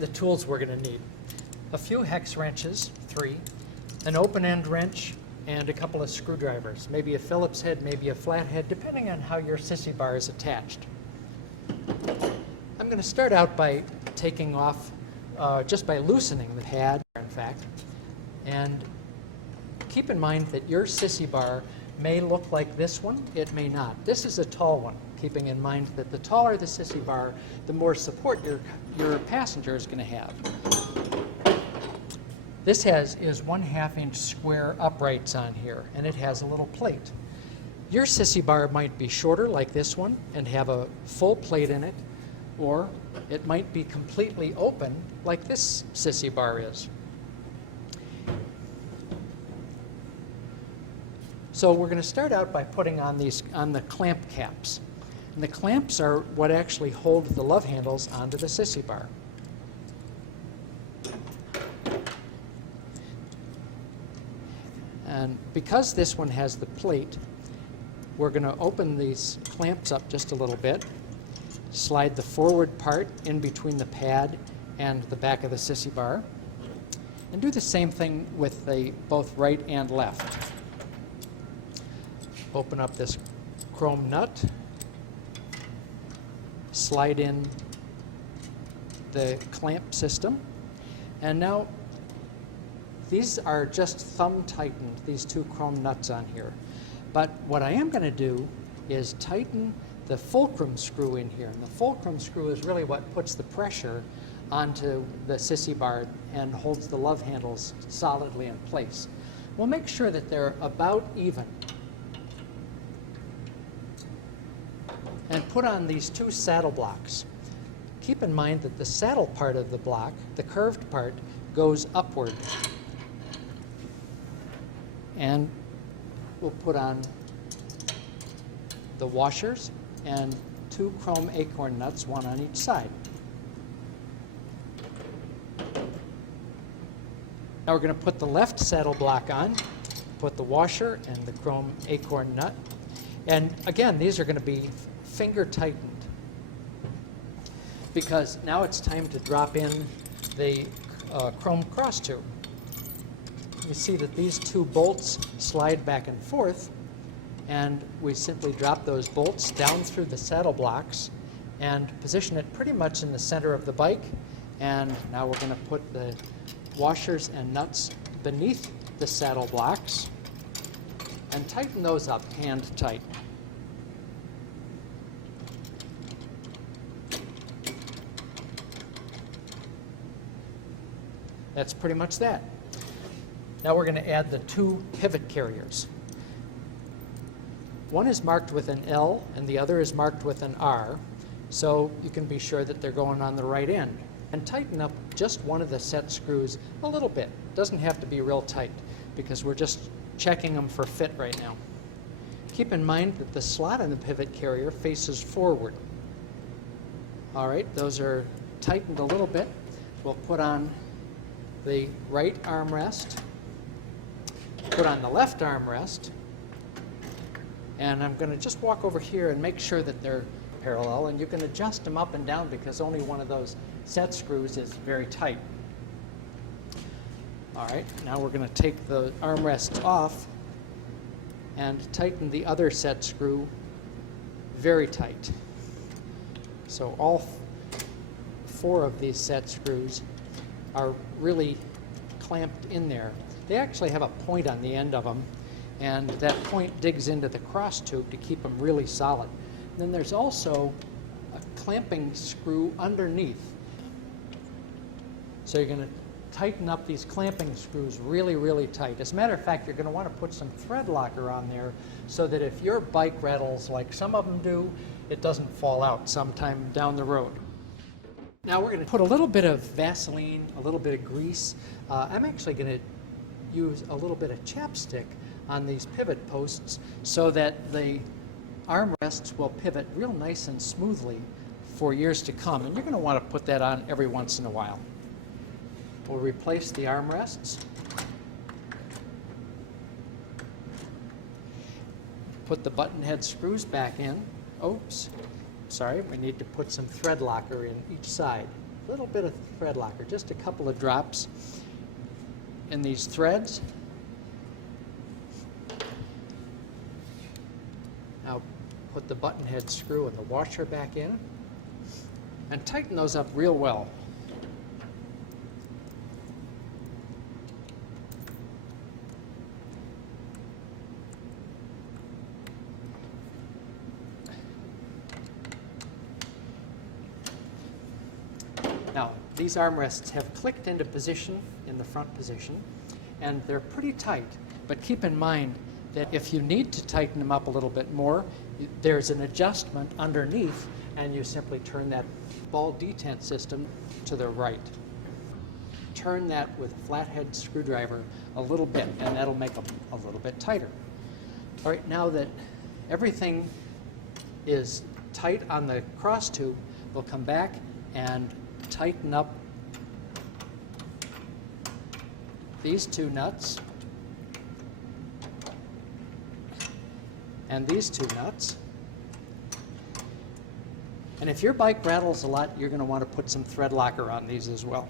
the tools we're going to need. A few hex wrenches, 3, an open end wrench, and a couple of screwdrivers. Maybe a Phillips head, maybe a flat head, depending on how your sissy bar is attached. I'm going to start out by taking off, just by loosening the pad, in fact. And keep in mind that your sissy bar may look like this one, it may not. This is a tall one, keeping in mind that the taller the sissy bar, the more support your passenger is going to have. This is 1/2 inch square uprights on here, and it has a little plate. Your sissy bar might be shorter like this one and have a full plate in it, or it might be completely open like this sissy bar is. So we're going to start out by putting on the clamp caps. And the clamps are what actually hold the love handles onto the sissy bar. And because this one has the plate, we're going to open these clamps up just a little bit, slide the forward part in between the pad and the back of the sissy bar, and do the same thing with both right and left. Open up this chrome nut, slide in the clamp system, and now these are just thumb tightened, these 2 chrome nuts on here. But what I am going to do is tighten the fulcrum screw in here. And the fulcrum screw is really what puts the pressure onto the sissy bar and holds the love handles solidly in place. We'll make sure that they're about even. And put on these 2 saddle blocks. Keep in mind that the saddle part of the block, the curved part, goes upward. And we'll put on the washers and 2 chrome acorn nuts, 1 on each side. Now we're going to put the left saddle block on, put the washer and the chrome acorn nut. And again, these are going to be finger tightened, because now it's time to drop in the chrome cross tube. You see that these 2 bolts slide back and forth, and we simply drop those bolts down through the saddle blocks and position it pretty much in the center of the bike. And now we're going to put the washers and nuts beneath the saddle blocks and tighten those up hand tight. That's pretty much that. Now we're going to add the 2 pivot carriers. One is marked with an L and the other is marked with an R, so you can be sure that they're going on the right end. And tighten up just one of the set screws a little bit. Doesn't have to be real tight, because we're just checking them for fit right now. Keep in mind that the slot in the pivot carrier faces forward. All right, those are tightened a little bit. We'll put on the right armrest, put on the left armrest, and I'm going to just walk over here and make sure that they're parallel, and you can adjust them up and down because only one of those set screws is very tight. All right, now we're going to take the armrests off and tighten the other set screw very tight. So all 4 of these set screws are really clamped in there. They actually have a point on the end of them, and that point digs into the cross tube to keep them really solid. And then there's also a clamping screw underneath. So you're going to tighten up these clamping screws really, really tight. As a matter of fact, you're going to want to put some thread locker on there so that if your bike rattles like some of them do, it doesn't fall out sometime down the road. Now we're going to put a little bit of Vaseline, a little bit of grease. I'm actually going to use a little bit of chapstick on these pivot posts so that the armrests will pivot real nice and smoothly for years to come. And you're going to want to put that on every once in a while. We'll replace the armrests. Put the button head screws back in. Oops, sorry, we need to put some thread locker in each side. little bit of thread locker, just a couple of drops in these threads. Now put the button head screw and the washer back in and tighten those up real well. Now, these armrests have clicked into position in the front position, and they're pretty tight, but keep in mind that if you need to tighten them up a little bit more, there's an adjustment underneath, and you simply turn that ball detent system to the right. Turn that with a flathead screwdriver a little bit, and that'll make them a little bit tighter. All right, now that everything is tight on the cross tube, we'll come back and tighten up these two nuts and these two nuts. And if your bike rattles a lot, you're going to want to put some thread locker on these as well.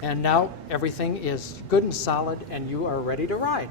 And now everything is good and solid, and you are ready to ride.